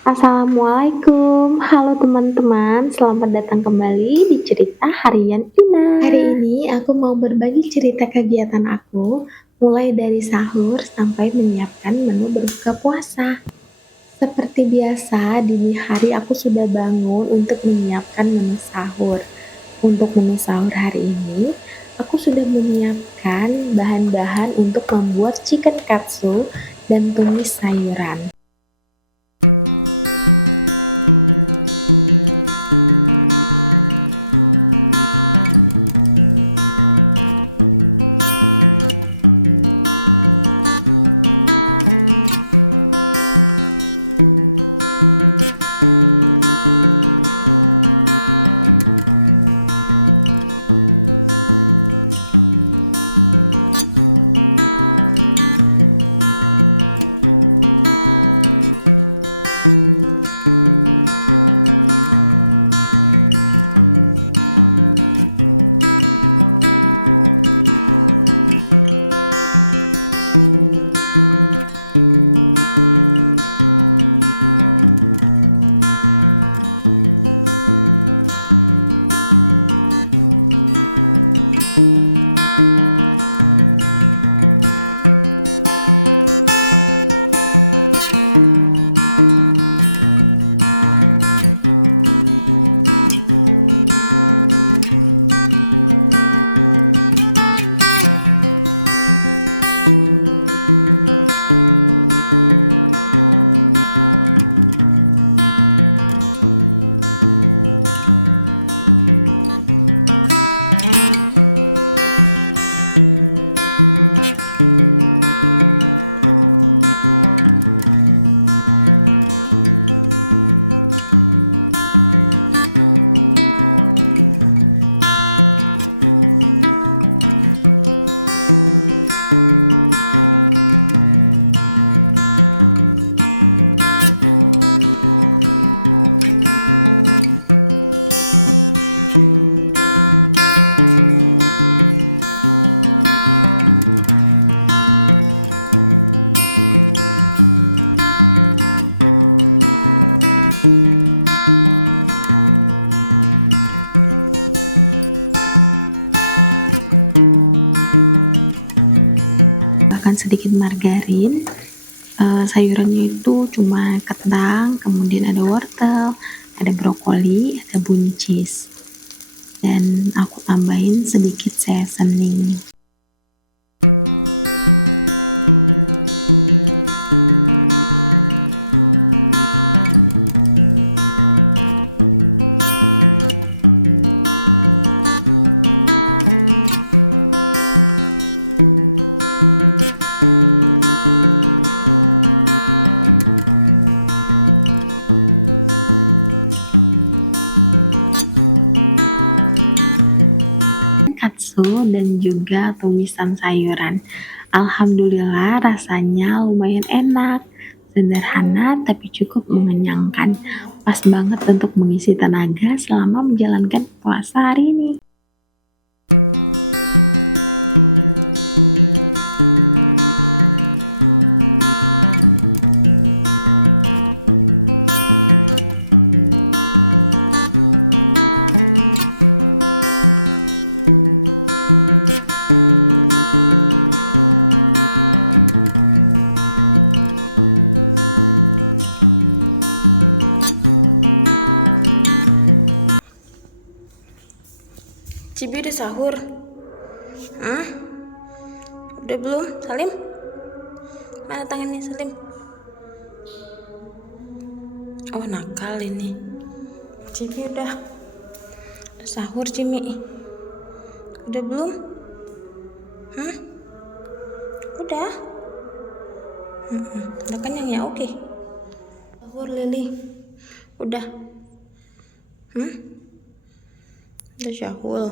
Assalamualaikum, halo teman-teman, selamat datang kembali di cerita harian Ina. Hari ini aku mau berbagi cerita kegiatan aku, mulai dari sahur sampai menyiapkan menu berbuka puasa. Seperti biasa, dini hari aku sudah bangun untuk menyiapkan menu sahur. Untuk menu sahur hari ini, aku sudah menyiapkan bahan-bahan untuk membuat chicken katsu dan tumis sayuran. Bahkan sedikit margarin. Sayurannya itu cuma kentang, kemudian ada wortel, ada brokoli, ada buncis, dan aku tambahin sedikit seasoning. Katsu dan juga tumisan sayuran. Alhamdulillah rasanya lumayan enak, sederhana tapi cukup mengenyangkan. Pas banget untuk mengisi tenaga selama menjalankan puasa hari ini. Cibi udah sahur? Hah? Udah belum? Salim? Mana tangannya Salim? Oh nakal ini. Cibi udah sahur Cimi? Udah belum? Udah? Udah kenyang ya? Oke. Sahur Lili? Udah? Udah sahur?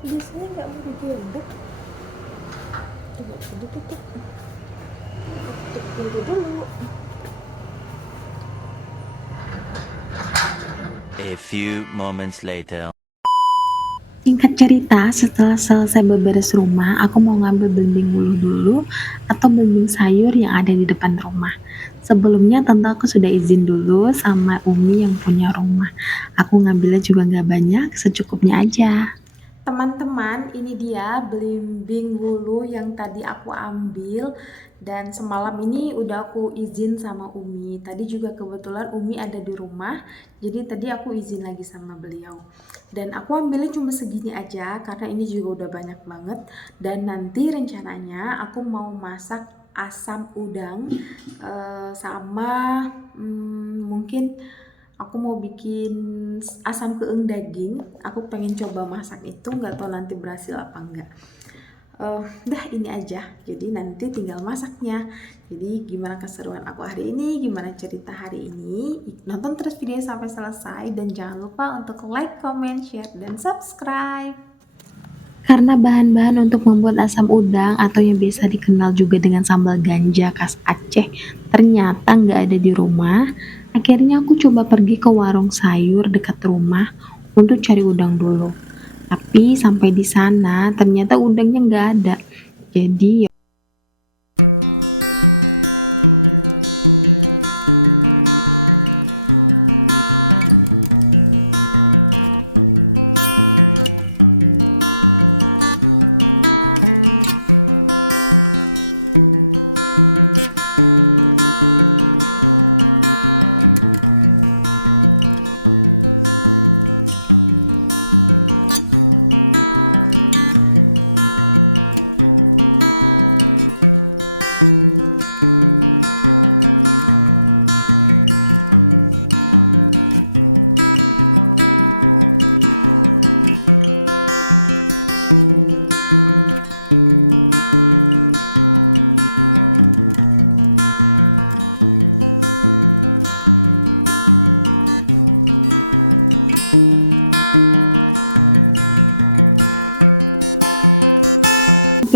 Biasanya nggak mau digendong. Coba tutup, tutup pintu dulu. A few moments later. Singkat cerita, setelah selesai beberes rumah, aku mau ngambil belimbing bulu dulu atau belimbing sayur yang ada di depan rumah. Sebelumnya tentu aku sudah izin dulu sama Umi yang punya rumah. Aku ngambilnya juga nggak banyak, secukupnya aja. Teman-teman, ini dia belimbing wulu yang tadi aku ambil dan semalam ini udah aku izin sama Umi. Tadi juga kebetulan Umi ada di rumah, jadi tadi aku izin lagi sama beliau. Dan aku ambilnya cuma segini aja karena ini juga udah banyak banget. Dan nanti rencananya aku mau masak asam udang sama mungkin aku mau bikin asam keeng daging. Aku pengen coba masak itu, nggak tahu nanti berhasil apa enggak. Dah ini aja, jadi nanti tinggal masaknya. Jadi gimana keseruan aku hari ini, gimana cerita hari ini, nonton terus videonya sampai selesai. Dan jangan lupa untuk like, comment, share, dan subscribe. Karena bahan-bahan untuk membuat asam udang atau yang biasa dikenal juga dengan sambal ganja khas Aceh ternyata nggak ada di rumah, akhirnya aku coba pergi ke warung sayur dekat rumah untuk cari udang dulu. Tapi sampai di sana ternyata udangnya nggak ada. Jadi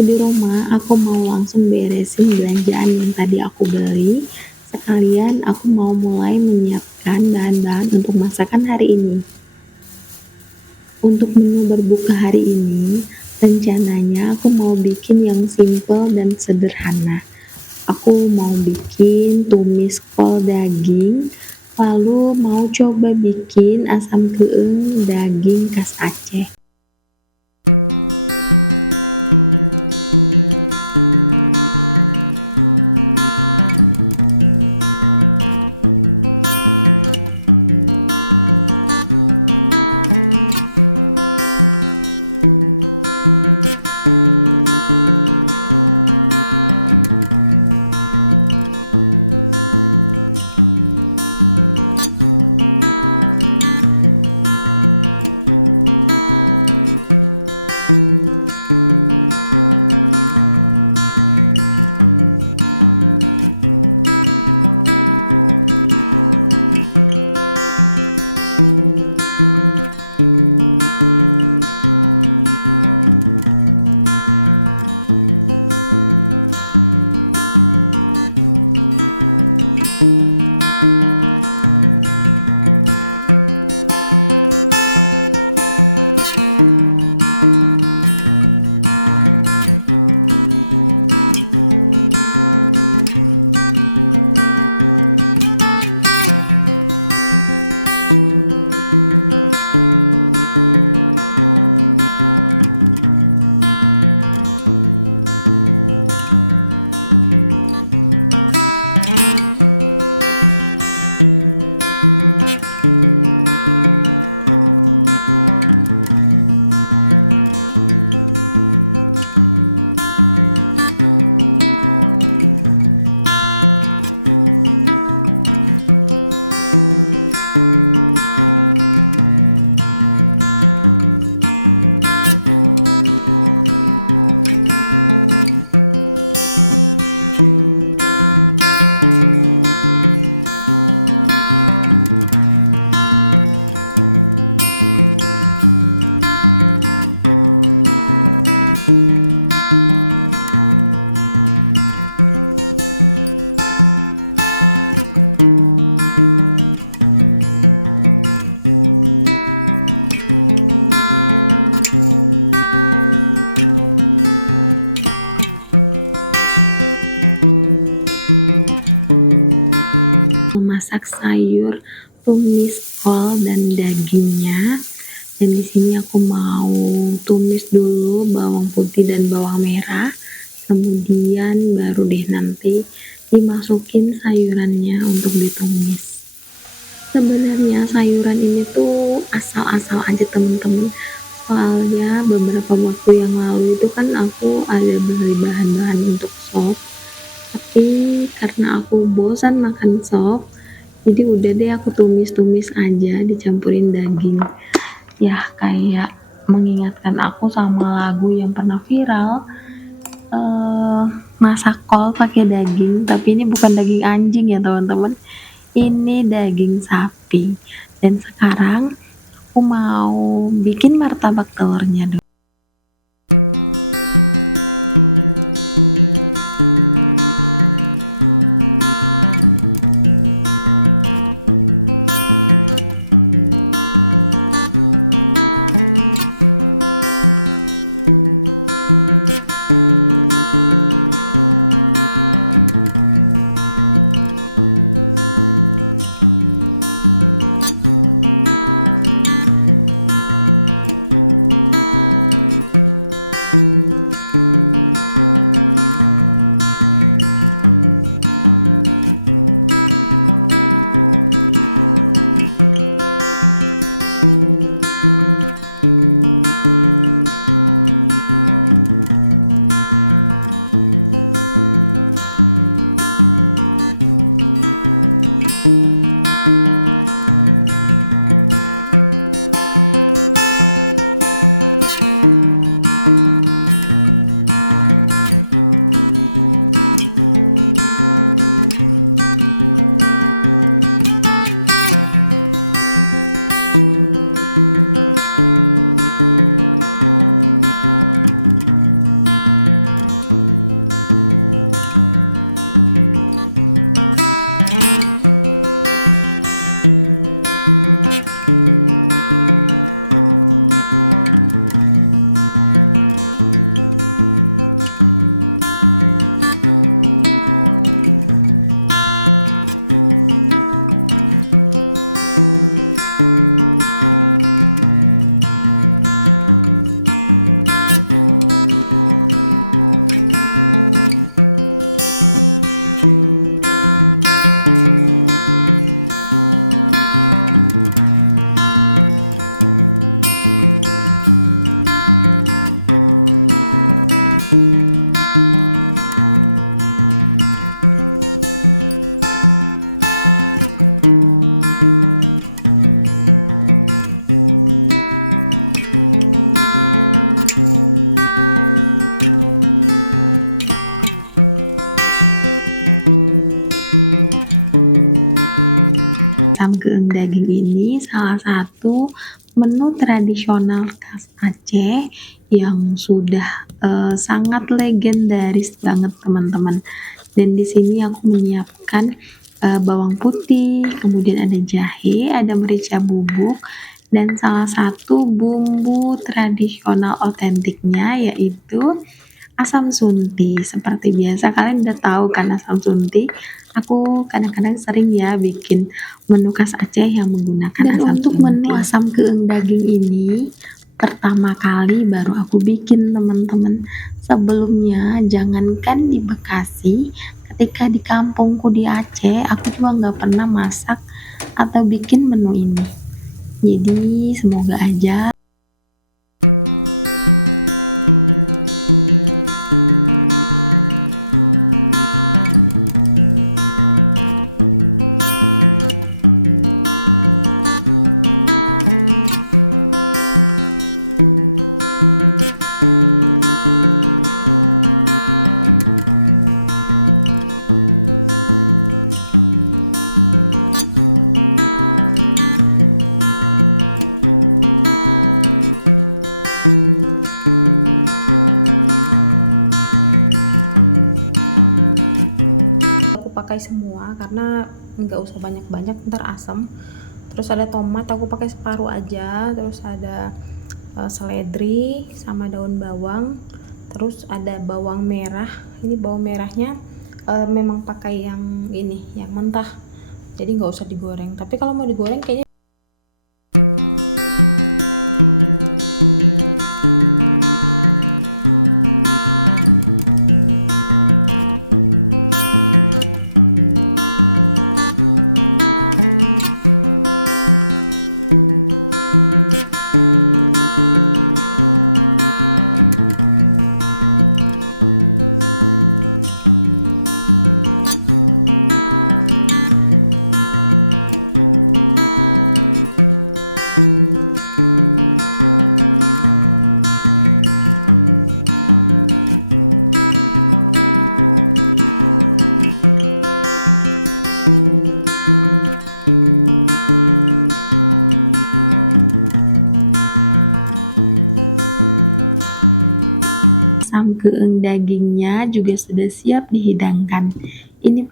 di rumah aku mau langsung beresin belanjaan yang tadi aku beli. Sekalian aku mau mulai menyiapkan bahan-bahan untuk masakan hari ini. Untuk menu berbuka hari ini, rencananya aku mau bikin yang simple dan sederhana. Aku mau bikin tumis kol daging, lalu mau coba bikin asam keeng daging khas Aceh. masak sayur tumis kol dan dagingnya. Dan di sini aku mau tumis dulu bawang putih dan bawang merah, kemudian baru deh nanti dimasukin sayurannya untuk ditumis. Sebenarnya sayuran ini tuh asal-asal aja temen-temen, soalnya beberapa waktu yang lalu itu kan aku ada beli bahan-bahan untuk sop, tapi karena aku bosan makan sop, jadi udah deh aku tumis-tumis aja dicampurin daging. Ya kayak mengingatkan aku sama lagu yang pernah viral, masak kol pakai daging, tapi ini bukan daging anjing ya teman-teman, ini daging sapi. Dan sekarang aku mau bikin martabak telurnya dulu. Geung daging ini salah satu menu tradisional khas Aceh yang sudah sangat legendaris banget teman-teman. Dan di sini aku menyiapkan bawang putih, kemudian ada jahe, ada merica bubuk, dan salah satu bumbu tradisional otentiknya yaitu asam sunti. Seperti biasa kalian udah tahu kan asam sunti. Aku kadang-kadang sering ya bikin menu khas Aceh yang menggunakan Dan asam untuk sunti. menu Asam geung daging ini pertama kali baru aku bikin teman-teman. Sebelumnya jangankan di Bekasi, ketika di kampungku di Aceh aku juga nggak pernah masak atau bikin menu ini. Jadi semoga aja aku pakai semua karena nggak usah banyak-banyak ntar asam. Terus ada tomat aku pakai separuh aja, terus ada seledri sama daun bawang, terus ada bawang merah. Ini bawang merahnya memang pakai yang ini yang mentah, jadi nggak usah digoreng. Tapi kalau mau digoreng kayaknya asam geeng dagingnya juga sudah siap dihidangkan. Ini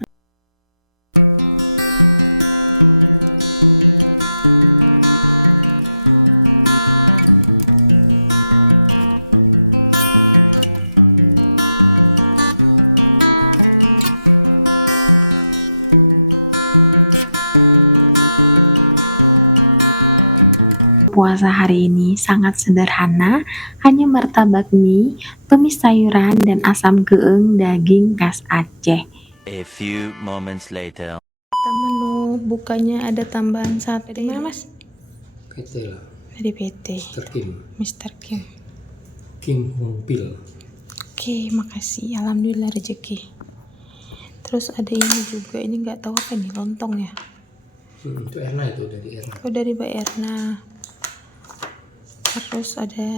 puasa hari ini sangat sederhana, hanya martabak mie, tumis sayuran, dan asam geeng daging khas Aceh. A few moments later. menu bukanya ada tambahan sate. Dari mana mas? PT lah, Dari PT Mr. Kim, Mr. Kim. Kim Hong Pil. Oke, makasih. Alhamdulillah rezeki. Terus ada ini juga, ini nggak tahu apa nih, lontong ya? Itu Erna, itu dari Erna. Oh, dari Mbak Erna. Terus ada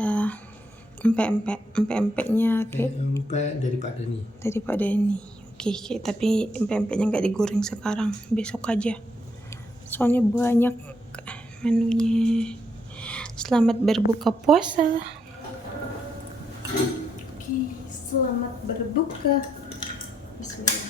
empek-empeknya, oke, Sampai dari Pak Dani. dari Pak Denny. Oke, tapi empek-empeknya nggak digoreng sekarang, besok aja. Soalnya banyak menunya. Selamat berbuka puasa. Oke, selamat berbuka. Bismillah.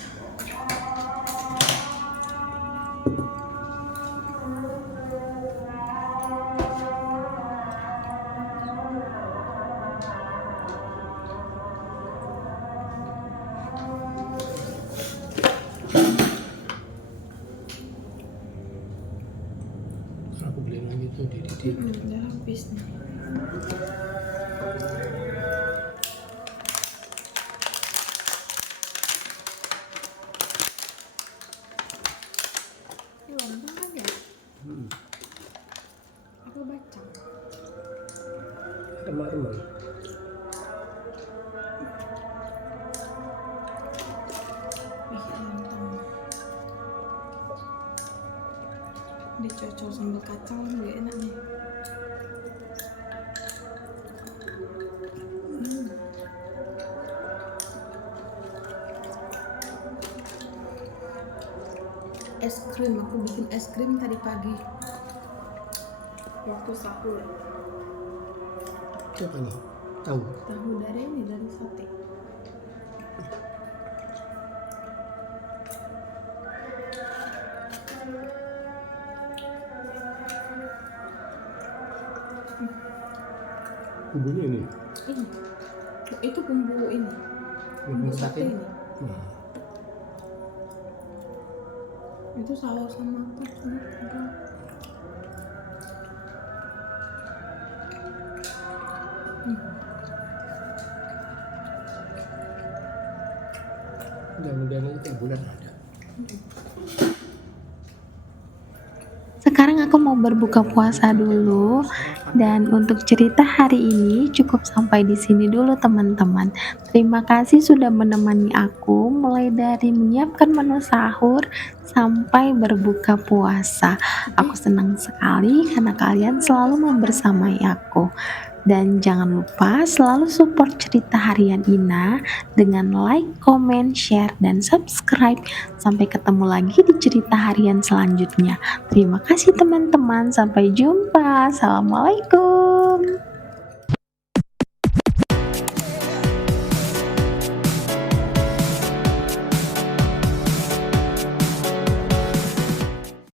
Aku beli lagi tuh di Udah habis nih. Ini lontong kan ya? Apa bacang? remah-remah. Wih, lontong. Dicocol sambal kacang juga enak nih. Es krim, aku bikin es krim tadi pagi waktu sahur. Siapa nih? Tahu. Tahu dari ini, dari sate. Bumbunya ini. Ini, oh, itu bumbu ini, bumbu sate ini. Itu saus sama apa tuh? Ada. Mudah-mudahan itu tiap bulan ada. Sekarang aku mau berbuka puasa dulu, dan untuk cerita hari ini cukup sampai di sini dulu teman-teman. Terima kasih sudah menemani aku mulai dari menyiapkan menu sahur sampai berbuka puasa. Aku senang sekali karena kalian selalu membersamai aku. Dan jangan lupa selalu support cerita harian Ina dengan like, comment, share, dan subscribe. Sampai ketemu lagi di cerita harian selanjutnya. Terima kasih teman-teman, sampai jumpa. Assalamualaikum.